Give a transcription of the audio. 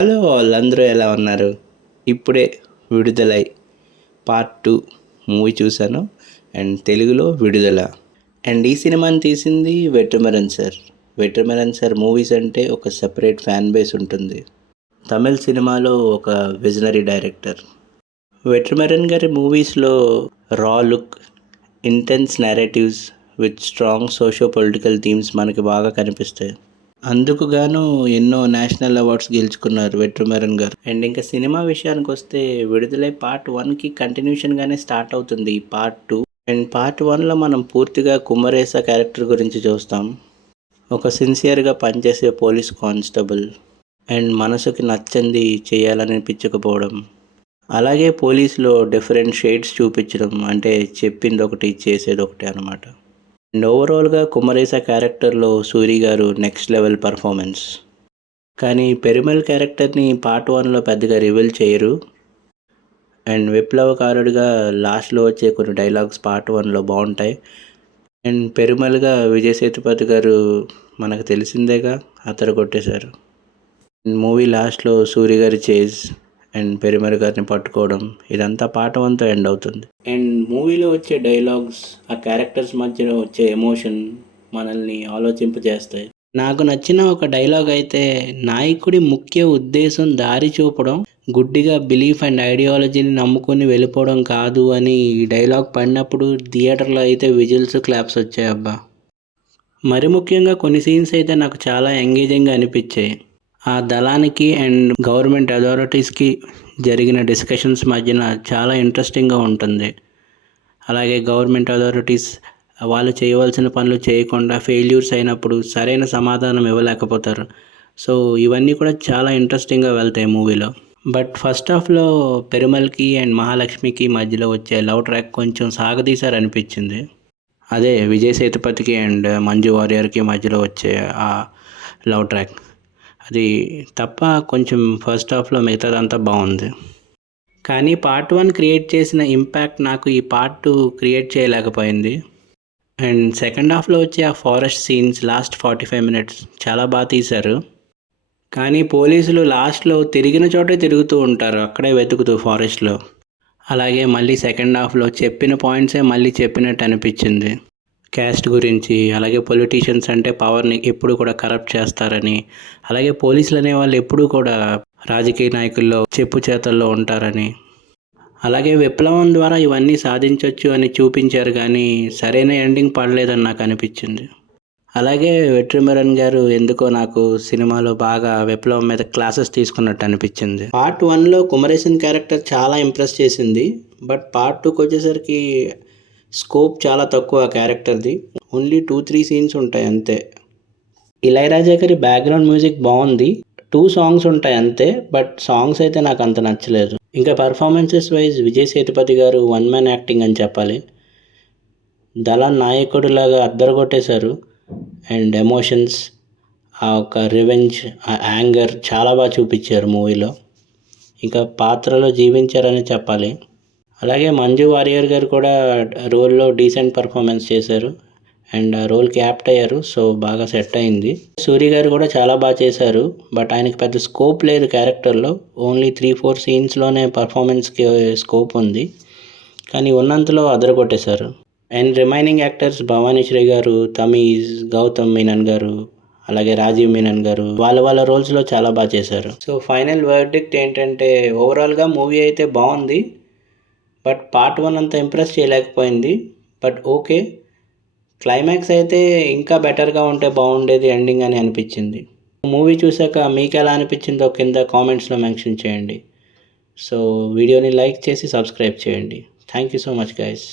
Hello వాళ్ళందరూ ఎలా ఉన్నారు? ఇప్పుడే విడుదలై పార్ట్ 2 మూవీ చూశాను అండ్ తెలుగులో విడుదల. అండ్ ఈ సినిమాని తీసింది Vetrimaaran sir. Vetrimaaran sir movies అంటే ఒక సెపరేట్ ఫ్యాన్ బేస్ ఉంటుంది. తమిళ్ సినిమాలో ఒక విజనరీ డైరెక్టర్. వెట్రిమారన్ గారి మూవీస్లో రా look, intense narratives with strong socio political themes మనకి బాగా కనిపిస్తాయి. అందుకు గాను ఎన్నో నేషనల్ అవార్డ్స్ గెలుచుకున్నారు వెట్రిమారన్ గారు. అండ్ ఇంకా సినిమా విషయానికి వస్తే విడుదలై పార్ట్ 1కి కంటిన్యూషన్గానే స్టార్ట్ అవుతుంది ఈ పార్ట్ 2. అండ్ పార్ట్ 1లో మనం పూర్తిగా కుమ్మరేసా క్యారెక్టర్ గురించి చూస్తాం. ఒక సిన్సియర్గా పనిచేసే పోలీస్ కానిస్టేబుల్ అండ్ మనసుకి నచ్చంది చేయాలనిపించకపోవడం, అలాగే పోలీసులో డిఫరెంట్ షేడ్స్ చూపించడం, అంటే చెప్పింది ఒకటి చేసేది ఒకటి అనమాట. అండ్ ఓవరాల్గా కుమ్మరేసా క్యారెక్టర్లో సూరి గారు నెక్స్ట్ లెవెల్ పర్ఫార్మెన్స్. కానీ పెరుమల్ క్యారెక్టర్ని పార్ట్ 1లో పెద్దగా రివీల్ చేయరు. అండ్ విప్లవకారుడిగా లాస్ట్లో వచ్చే కొన్ని డైలాగ్స్ పార్ట్ 1లో బాగుంటాయి. అండ్ పెరుమల్గా విజయ్ సేతుపతి గారు మనకు తెలిసిందేగా, అతడు కొట్టేశారు. మూవీ లాస్ట్లో సూరి గారి చేజ్ అండ్ పెరుమల్ గారిని పట్టుకోవడం, ఇదంతా పార్ట్ 1తో ఎండ్ అవుతుంది. అండ్ మూవీలో వచ్చే డైలాగ్స్, ఆ క్యారెక్టర్స్ మధ్యలో వచ్చే ఎమోషన్ మనల్ని ఆలోచింపజేస్తాయి. నాకు నచ్చిన ఒక డైలాగ్ అయితే, నాయకుడి ముఖ్య ఉద్దేశం దారి చూపడం, గుడ్డిగా బిలీఫ్ అండ్ ఐడియాలజీని నమ్ముకొని వెళ్ళిపోవడం కాదు అని ఈ డైలాగ్ పడినప్పుడు థియేటర్లో అయితే విజిల్స్, క్లాప్స్ వచ్చాయి అబ్బా. మరి ముఖ్యంగా కొన్ని సీన్స్ అయితే నాకు చాలా ఎంగేజింగ్గా అనిపించాయి. ఆ దళానికి అండ్ గవర్నమెంట్ అథారిటీస్కి జరిగిన డిస్కషన్స్ మధ్యన చాలా ఇంట్రెస్టింగ్గా ఉంటుంది. అలాగే గవర్నమెంట్ అథారిటీస్ వాళ్ళు చేయవలసిన పనులు చేయకుండా ఫెయిల్యూర్స్ అయినప్పుడు సరైన సమాధానం ఇవ్వలేకపోతారు. సో ఇవన్నీ కూడా చాలా ఇంట్రెస్టింగ్గా వెళ్తాయి మూవీలో. బట్ ఫస్ట్ హాఫ్లో పెరుమల్కి అండ్ మహాలక్ష్మికి మధ్యలో వచ్చే లవ్ ట్రాక్ కొంచెం సాగదీశారు అనిపించింది. అదే విజయ్ సేతుపతికి అండ్ మంజు వారియర్కి మధ్యలో వచ్చే ఆ లవ్ ట్రాక్, అది తప్ప కొంచెం ఫస్ట్ హాఫ్లో మిగతాదంతా బాగుంది. కానీ పార్ట్ 1 క్రియేట్ చేసిన ఇంపాక్ట్ నాకు ఈ పార్ట్ 2 క్రియేట్ చేయలేకపోయింది. అండ్ సెకండ్ హాఫ్లో వచ్చే ఆ ఫారెస్ట్ సీన్స్ లాస్ట్ 45 minutes చాలా బాగా తీశారు. కానీ పోలీసులు లాస్ట్లో తిరిగిన చోటే తిరుగుతూ ఉంటారు, అక్కడే వెతుకుతూ ఫారెస్ట్లో. అలాగే మళ్ళీ సెకండ్ హాఫ్లో చెప్పిన పాయింట్సే మళ్ళీ చెప్పినట్టు అనిపించింది. క్యాస్ట్ గురించి, అలాగే పొలిటీషియన్స్ అంటే పవర్ని ఎప్పుడు కూడా కరప్ట్ చేస్తారని, అలాగే పోలీసులు అనేవాళ్ళు ఎప్పుడూ కూడా రాజకీయ నాయకుల్లో చెప్పు చేతల్లో ఉంటారని, అలాగే విప్లవం ద్వారా ఇవన్నీ సాధించవచ్చు అని చూపించారు. కానీ సరైన ఎండింగ్ పడలేదని నాకు అనిపించింది. అలాగే వెట్రిమారన్ గారు ఎందుకో నాకు సినిమాలో బాగా విప్లవం మీద క్లాసెస్ తీసుకున్నట్టు అనిపించింది. పార్ట్ 1లో కుమరేసన్ క్యారెక్టర్ చాలా ఇంప్రెస్ చేసింది. బట్ పార్ట్ 2కి వచ్చేసరికి స్కోప్ చాలా తక్కువ ఆ క్యారెక్టర్ది. ఓన్లీ 2-3 సీన్స్ ఉంటాయి అంతే. ఇళయరాజా గారి బ్యాక్గ్రౌండ్ మ్యూజిక్ బాగుంది. 2 songs ఉంటాయి అంతే. బట్ సాంగ్స్ అయితే నాకు అంత నచ్చలేదు. ఇంకా పర్ఫార్మెన్సెస్ వైజ్ విజయ్ సేతుపతి గారు 1 man యాక్టింగ్ అని చెప్పాలి. దళ నాయకుడిలాగా అద్దరగొట్టేశారు. అండ్ ఎమోషన్స్, ఆ ఒక రివెంజ్, ఆ యాంగర్ చాలా బాగా చూపించారు మూవీలో. ఇంకా పాత్రలో జీవించారని చెప్పాలి. అలాగే మంజు వారియర్ గారు కూడా రోల్లో డీసెంట్ పర్ఫార్మెన్స్ చేశారు అండ్ ఆ రోల్కి యాప్ట్ అయ్యారు. సో బాగా సెట్ అయింది. సూరి గారు కూడా చాలా బాగా చేశారు. బట్ ఆయనకి పెద్ద స్కోప్ లేదు క్యారెక్టర్లో. ఓన్లీ 3-4 సీన్స్లోనే పర్ఫార్మెన్స్కి స్కోప్ ఉంది. కానీ ఉన్నంతలో అదరగొట్టేశారు. And remaining actors Bhavani Sri గారు, తమీజ్, గౌతమ్ మీనన్ గారు, అలాగే రాజీవ్ మీనన్ గారు వాళ్ళ రోల్స్లో చాలా బాగా చేశారు. సో ఫైనల్ వర్డిక్ట్ ఏంటంటే, ఓవరాల్గా మూవీ అయితే బాగుంది. బట్ పార్ట్ 1 అంతా ఇంప్రెస్ చేయలేకపోయింది. బట్ ఓకే, క్లైమాక్స్ అయితే ఇంకా బెటర్గా ఉంటే బాగుండేది ఎండింగ్ అని అనిపించింది. మూవీ చూశాక మీకు ఎలా అనిపించిందో కింద కామెంట్స్లో మెన్షన్ చేయండి. సో వీడియోని లైక్ చేసి సబ్స్క్రైబ్ చేయండి. Thank you so much guys.